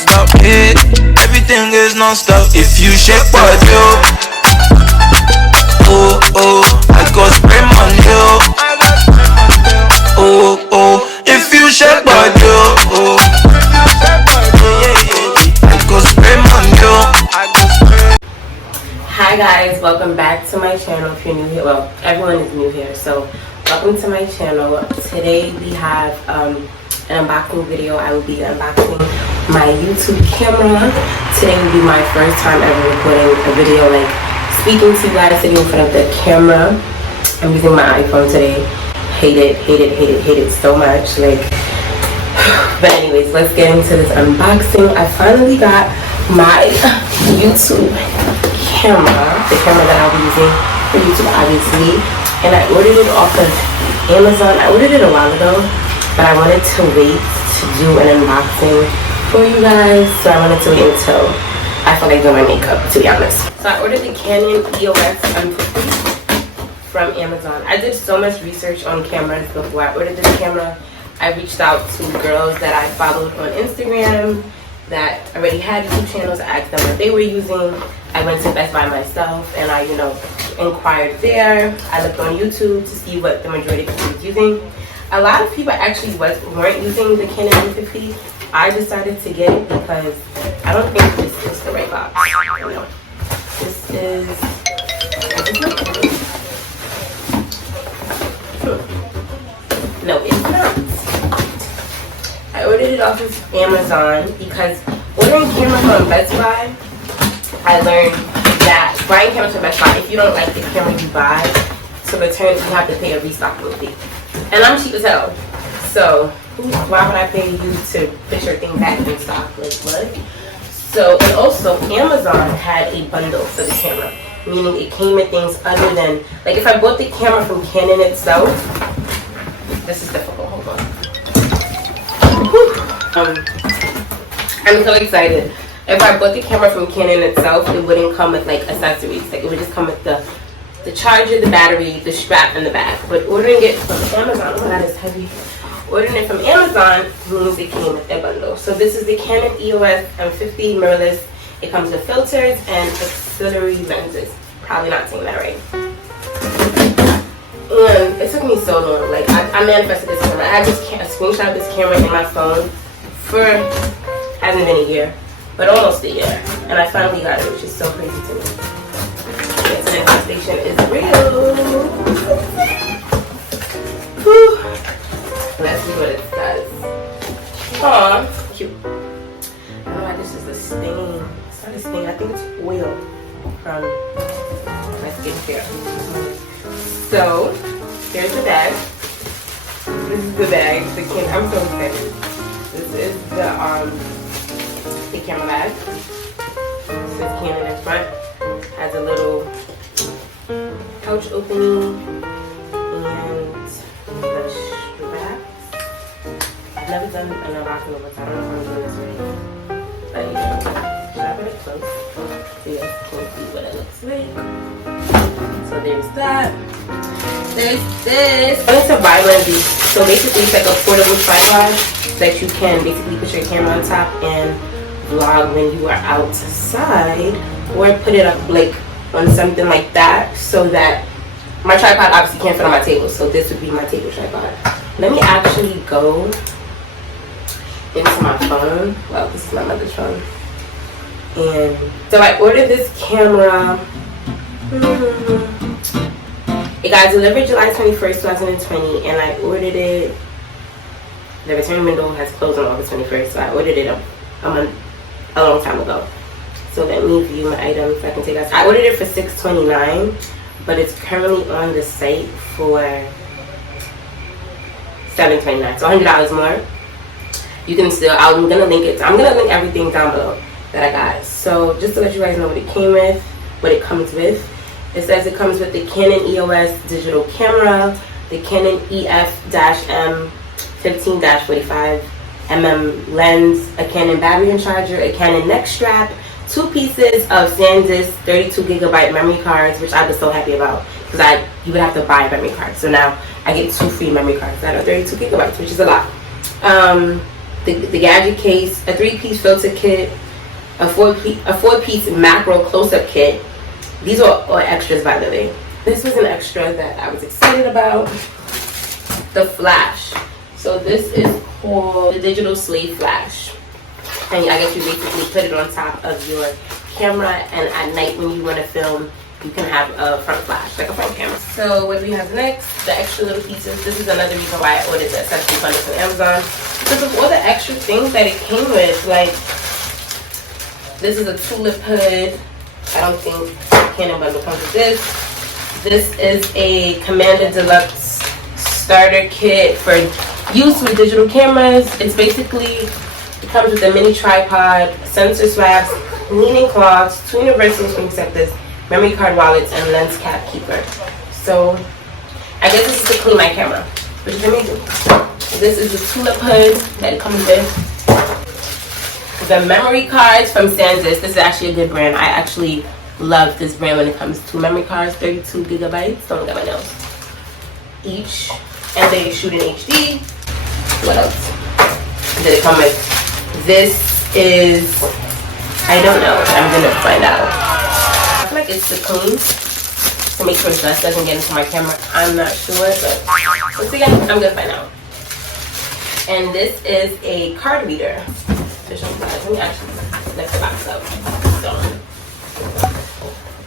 non-stop, yeah. Everything is non-stop. If you shake body, oh, oh, I go spray money, oh, oh. If you shake body, oh, I go spray money, Hi guys, welcome back to my channel. If you're new here, well, everyone is new here, so welcome to my channel. Today we have an unboxing video. I will be unboxing my YouTube camera. Today will be my first time ever recording a video, like speaking to you guys, sitting in front of the camera. I'm using my iPhone today. Hate it so much, like. But anyways, let's get into this unboxing. I finally got my YouTube camera, the camera that I'll be using for YouTube, obviously, and I ordered it off of Amazon. I ordered it a while ago, but I wanted to wait to do an unboxing for you guys, so I wanted to wait until I felt like doing my makeup, to be honest. So I ordered the Canon EOS M50 from Amazon. I did so much research on cameras before I ordered this camera. I reached out to girls that I followed on Instagram that already had YouTube channels. I asked them what they were using. I went to Best Buy myself and I, inquired there. I looked on YouTube to see what the majority of people was using. A lot of people actually weren't using the Canon M50. I decided to get it because I don't think this is the right box. No. This is... No, it's not. I ordered it off of Amazon because ordering cameras on Best Buy, I learned that buying cameras from Best Buy, if you don't like the camera you buy, to return you have to pay a restocking fee. And I'm cheap as hell. So why would I pay you to put your thing back in stock? Like what? So, and also Amazon had a bundle for the camera, meaning it came with things other than, like if I bought the camera from Canon itself, this is difficult, hold on. I'm so excited. If I bought the camera from Canon itself, it wouldn't come with like accessories. Like it would just come with the charger, the battery, the strap, and the bag. But ordering it from Amazon, oh my god, it's heavy. Ordering it from Amazon means it came with a bundle. So this is the Canon EOS M50 mirrorless. It comes with filters and auxiliary lenses. Probably not saying that right. And it took me so long. Like I manifested this camera. I had a screenshot of this camera in my phone for, hasn't been a year, but almost a year. And I finally got it, which is so crazy to me. Yes, the manifestation is real. Whew. Let's see what it says. Aw, cute. I don't know why this is a stain. It's not a stain, I think it's oil from my skincare. So, here's the bag. This is the bag. I'm so excited. This is the camera bag. This is Canon in front. Has a little pouch opening and the straps. I've never done an unboxing of it, so I don't know if I'm doing this right. But yeah, should I put it close so you guys can see what it looks like? So there's that. There's this. It's a buy one of these. So basically it's like a portable tripod that you can basically put your camera on top and vlog when you are outside, or put it up like on something like that, so that my tripod obviously can't fit on my table, so this would be my table tripod. Let me actually go into my phone. Well, this is my mother's phone. And so I ordered this camera. It got delivered July 21st, 2020, and I ordered it. The return window has closed on August 21st, so I ordered it a long time ago. So let me view my items. I can take out. I ordered it for $629, but it's currently on the site for $729, so $100 more. You can still. I'm gonna link it. I'm gonna link everything down below that I got. So just to let you guys know what it came with, what it comes with. It says it comes with the Canon EOS digital camera, the Canon EF-M 15-45mm lens, a Canon battery and charger, a Canon neck strap, 2 pieces of SanDisk 32GB memory cards, which I was so happy about because you would have to buy a memory card. So now I get 2 free memory cards that are 32GB, which is a lot. the gadget case, a 3-piece filter kit, a 4-piece macro close-up kit. These are all extras, by the way. This was an extra that I was excited about. The flash. So this is called the digital slave flash, and I guess you basically put it on top of your camera, and at night when you want to film, you can have a front flash, like a front camera. So what do we have next? The extra little pieces. This is another reason why I ordered the accessory bundle from Amazon, because of all the extra things that it came with. Like, this is a tulip hood. I don't think Canon bundle comes with this. This is a Commander Deluxe starter kit for use with digital cameras. It's basically, it comes with a mini tripod, sensor straps, cleaning cloths, 2 universal screen protectors, memory card wallets, and lens cap keeper. So I guess this is to clean my camera, which is amazing. This is the tulip hood that it comes with. The memory cards from SanDisk. This is actually a good brand. I actually love this brand when it comes to memory cards. 32 gigabytes. Don't get my nails. Each, and they shoot in HD. What else did it come with? This is, I don't know. I'm gonna find out. I feel like it's the clean to make sure dust doesn't get into my camera. I'm not sure, but once again, I'm gonna find out. And this is a card reader. Let me actually lift the box up. So,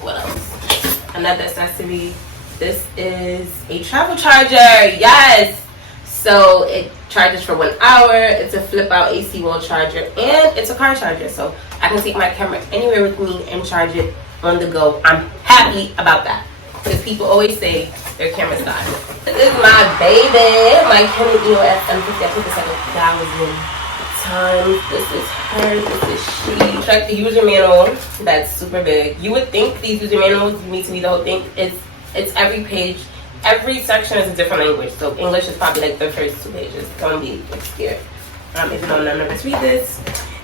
what else? Another accessory. This is a travel charger. Yes! So it charges for 1 hour. It's a flip out AC wall charger, and it's a car charger. So I can take my camera anywhere with me and charge it on the go. I'm happy about that, because people always say their camera's dying. This is my baby, my Canon EOS M50. I took this like 1,000 times. This is her, this is she. Check the user manual. That's super big. You would think these user manuals need to be the whole thing. It's every page, every section is a different language. So English is probably like the first 2 pages. Don't be scared. If you don't know, let's read this.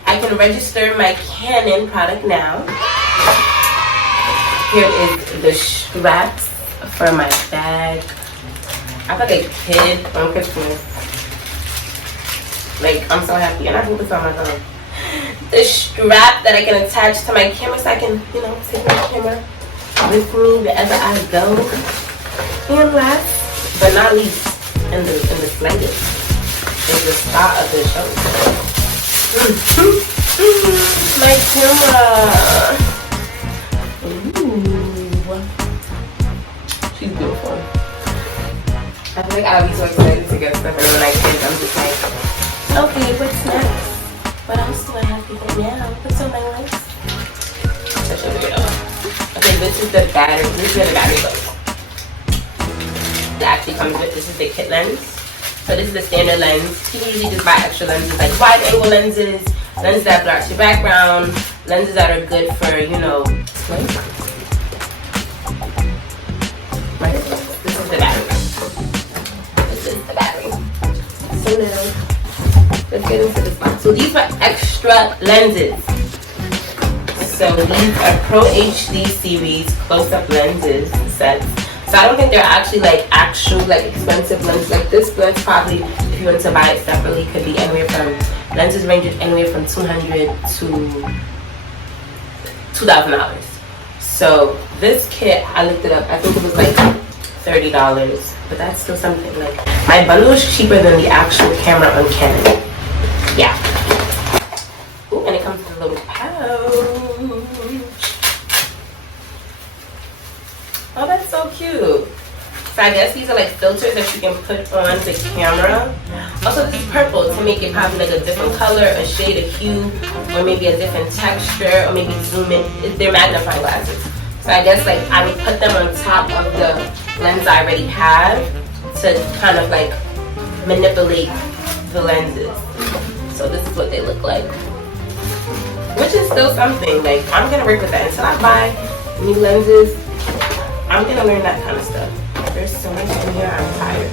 I can register my Canon product now. Here is the straps for my bag. I feel like a kid on Christmas. Like, I'm so happy, and I hope it's on my phone. The strap that I can attach to my camera, so I can, you know, take my camera with me wherever I go. And last but not least, in the slightest, is the star of the show. My camera. Ooh, she's beautiful. I feel like I'll be so excited to get stuff, and when I get it, I'm just like, okay, what's next? What else do I have to get now? What's on my list? I should figure it out. Okay, this is the battery. This is where the battery goes. It actually comes with, this is the kit lens. So this is the standard lens. People usually just buy extra lenses, like wide angle lenses, lenses that blocks your background, lenses that are good for, you know, display. Right? This is the battery. This is the battery. So now, let's get into this box. So these are extra lenses. So these are Pro HD series close-up lenses sets. So I don't think they're actually like actual like expensive lenses. Like this lens probably, if you want to buy it separately, could be anywhere from, lenses range anywhere from $200 to $2,000. So this kit, I looked it up. I think it was like $30, but that's still something. Like my bundle is cheaper than the actual camera on Canon. Yeah. Ooh, and it comes with a little pouch. Oh, that's so cute. So I guess these are like filters that you can put on the camera. Also, this is purple to make it probably like a different color, a shade, a hue, or maybe a different texture, or maybe zoom in. They're magnifying glasses. So I guess like I would put them on top of the lens I already have to kind of like manipulate the lenses. So this is what they look like, which is still something. Like, I'm gonna work with that until I buy new lenses. I'm gonna learn that kind of stuff. There's so much in here, I'm tired.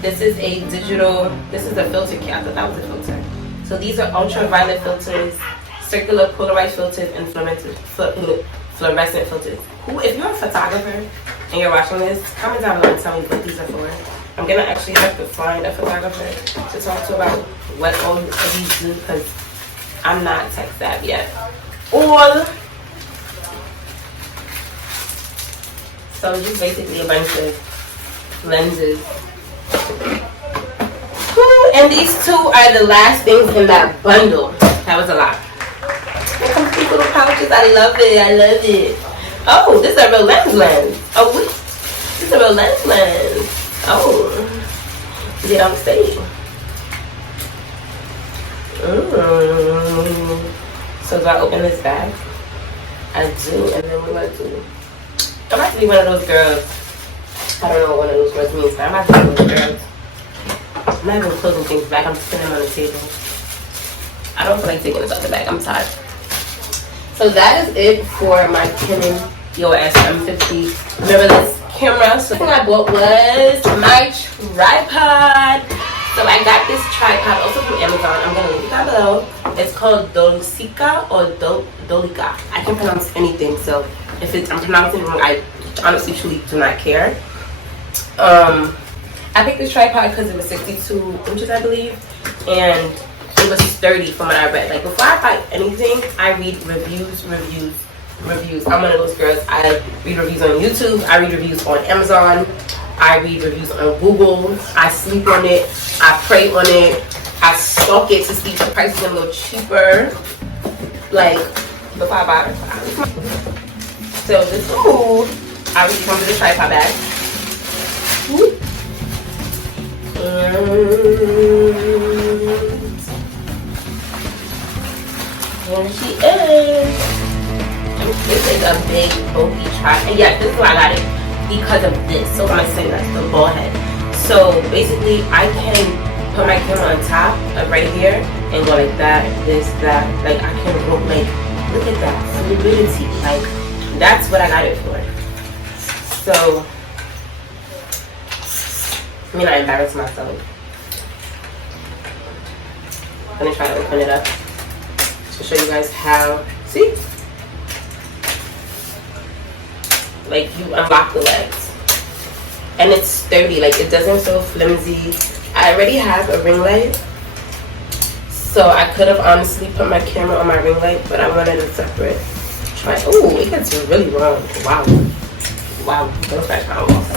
This is a digital, this is a filter kit. I thought that was a filter. So these are ultraviolet filters, circular polarized filters, and fluorescent filters. If you're a photographer and you're watching this, comment down below and tell me what these are for. I'm gonna actually have to find a photographer to talk to about what all of these do, because I'm not tech savvy yet. So just basically a bunch of lenses. And these two are the last things in that bundle. That was a lot. Here comes these little pouches. I love it. I love it. Oh, this is a real lens. Oh, this is a real lens. Oh, they don't say. So do I open this bag? I do, and then what do I do? I'm about to be one of those girls. I don't know what one of those words means, but I'm about to be one of those girls. I'm not even closing things back. I'm just putting them on the table. I don't feel like taking this off the bag. I'm tired. So that is it for my Canon EOS M50 mirrorless camera. So the thing I bought was my tripod. So I got this tripod also from Amazon. I'm gonna link it down below. It's called Dolcica or Dolica. I can't pronounce anything, so if I'm pronouncing it wrong, I honestly truly do not care. I picked this tripod because it was 62 inches, I believe, and it was sturdy from what I read. Like, before I buy anything, I read reviews. I'm one of those girls. I read reviews on YouTube. I read reviews on Amazon. I read reviews on Google. I sleep on it. I pray on it. I stalk it to see if the price is a little cheaper. Like, before I buy it. So this, I really come to the tripod bag. Here she is. This is a big bulky tripod. And yeah, this is why I got it, because of this. So I'm gonna say that's the ball head. So basically I can put my camera on top of right here and go like that, this, that. Like, I can go, like, look at that fluidity. Like, that's what I got it for. So I mean, I embarrass myself. I'm gonna try to open it up to show you guys how. See? Like, you unlock the legs. And it's sturdy, like, it doesn't feel flimsy. I already have a ring light, so I could have honestly put my camera on my ring light, but I wanted a separate try. Oh, it gets really wrong. Wow, don't scratch my walls.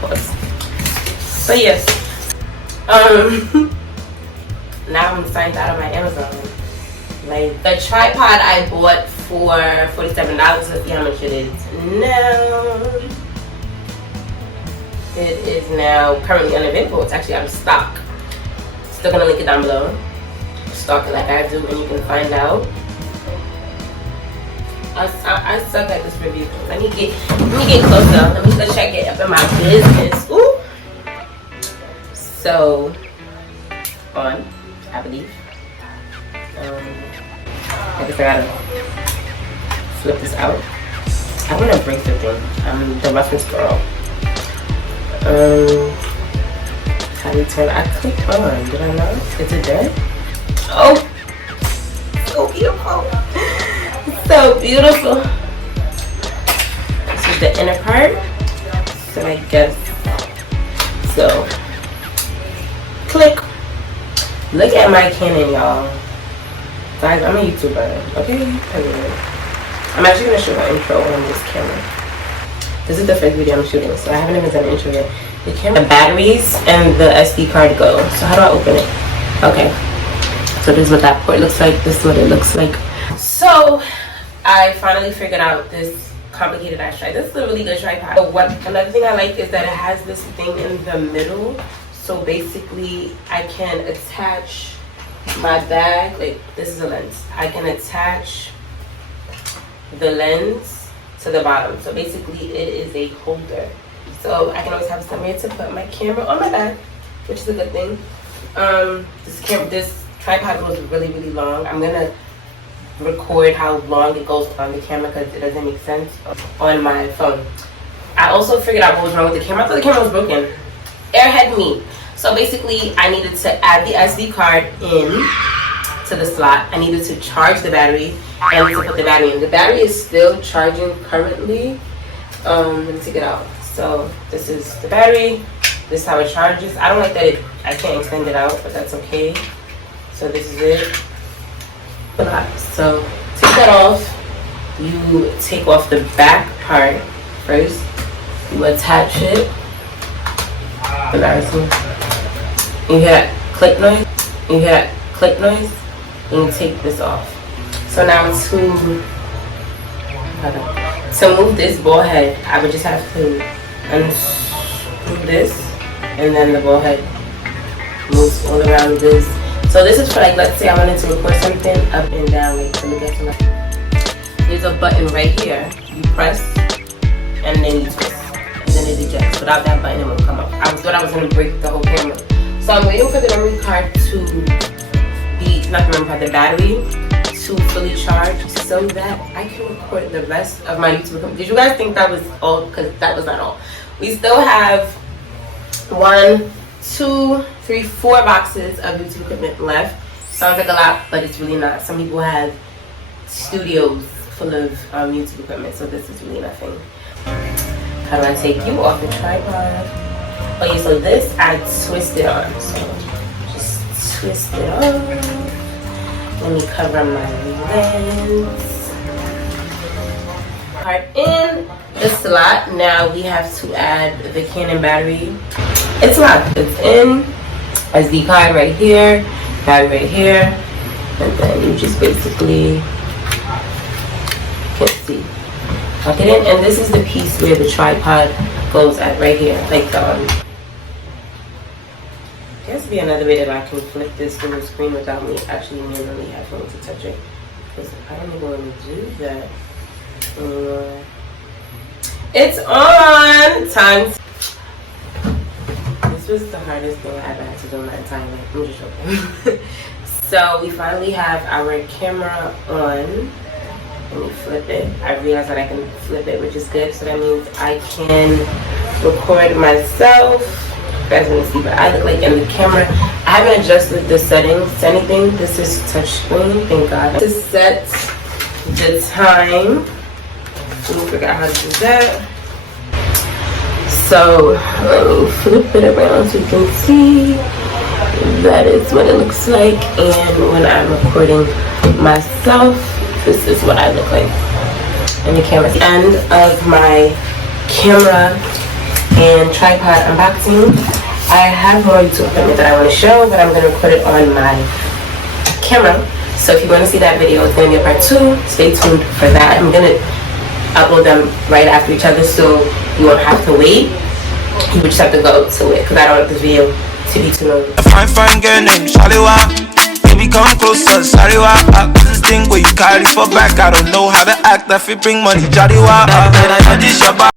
Pause. So yes, now I'm signed out of my Amazon. Like, the tripod I bought for $47. Let's see how much it is now. It is now currently unavailable. It's actually out of stock. Still gonna link it down below. Stalk it like I do, and you can find out. I suck at this review. Let me get closer. Let's check it up in my business. Ooh. So on, I believe. I guess I gotta flip this out. I want to break the thing. I'm the reference girl. How do you turn? I clicked on. Did I not? Is it dead? Oh, so beautiful. So beautiful. This is the inner part. So I guess so. Click. Look at my Canon, y'all. Guys, I'm a YouTuber, okay? I'm actually gonna shoot an intro on this camera. This is the first video I'm shooting, so I haven't even done an intro yet. The camera, the batteries, and the SD card go. So how do I open it? Okay. So this is what that port looks like. This is what it looks like. So I finally figured out this complicated ass tripod. This is a really good tripod. So another thing I like is that it has this thing in the middle. So basically I can attach my bag, like, this is a lens. I can attach the lens to the bottom. So basically it is a holder. So I can always have somewhere to put my camera on my bag, which is a good thing. This tripod goes really, really long. I'm gonna record how long it goes on the camera because it doesn't make sense on my phone. I also figured out what was wrong with the camera. I thought the camera was broken. Airhead me. So basically I needed to add the SD card in to the slot. I needed to charge the battery and to put the battery in. The battery is still charging currently. Let me take it out. So this is the battery. This is how it charges. I don't like that I can't extend it out, but that's okay. So this is it. So take that off. You take off the back part first. You attach it. Embarrassing. You hear that click noise? You hear that click noise? And you take this off. So now to move this ball head, I would just have to unscrew this, and then the ball head moves all around this. So this is for, like, let's say I wanted to record something up and down. Like, let me get to my. There's a button right here. You press, and then you twist, and then it ejects. Without that button, it won't come up. I thought I was gonna break the whole camera. So I'm waiting for the memory card to be, not the memory card, the battery to fully charge, so that I can record the rest of my YouTube equipment. Did you guys think that was all? Because that was not all. We still have 1, 2, 3, 4 boxes of YouTube equipment left. Sounds like a lot, but it's really not. Some people have studios full of YouTube equipment, so this is really nothing. How do I take you off the tripod? Okay, so this I twist it on. So just twist it on. Let me cover my lens. Part in the slot. Now we have to add the Canon battery. It's locked. It's in. SD card right here. Battery right here. And then you just basically can't see. Plug it in. And this is the piece where the tripod goes at right here. Like there has to be another way that I can flip this little screen without me actually manually having to touch it. Because I don't even want to do that. It's on! Time. This was the hardest thing I ever had to do in my entire life. I'm just joking. So we finally have our camera on. Let me flip it. I realized that I can flip it, which is good. So that means I can record myself. You guys want to see what I look like in the camera. I haven't adjusted the settings to anything. This is touchscreen, thank God. To set the time. We forgot how to do that. So let me flip it around so you can see. That is what it looks like. And when I'm recording myself, this is what I look like in the camera. The end of my camera and tripod unboxing. I have more YouTube equipment that I want to show, but I'm going to put it on my camera. So if you want to see that video, it's going to be a part 2. Stay tuned for that. I'm going to upload them right after each other, so you won't have to wait. You would just have to go to it, because I don't want this video to be too long. A fine girl named Shaliwa. Baby, come closer, sorry, this thing where you carry for back. I don't know how to act, if it bring money, Jolly, this your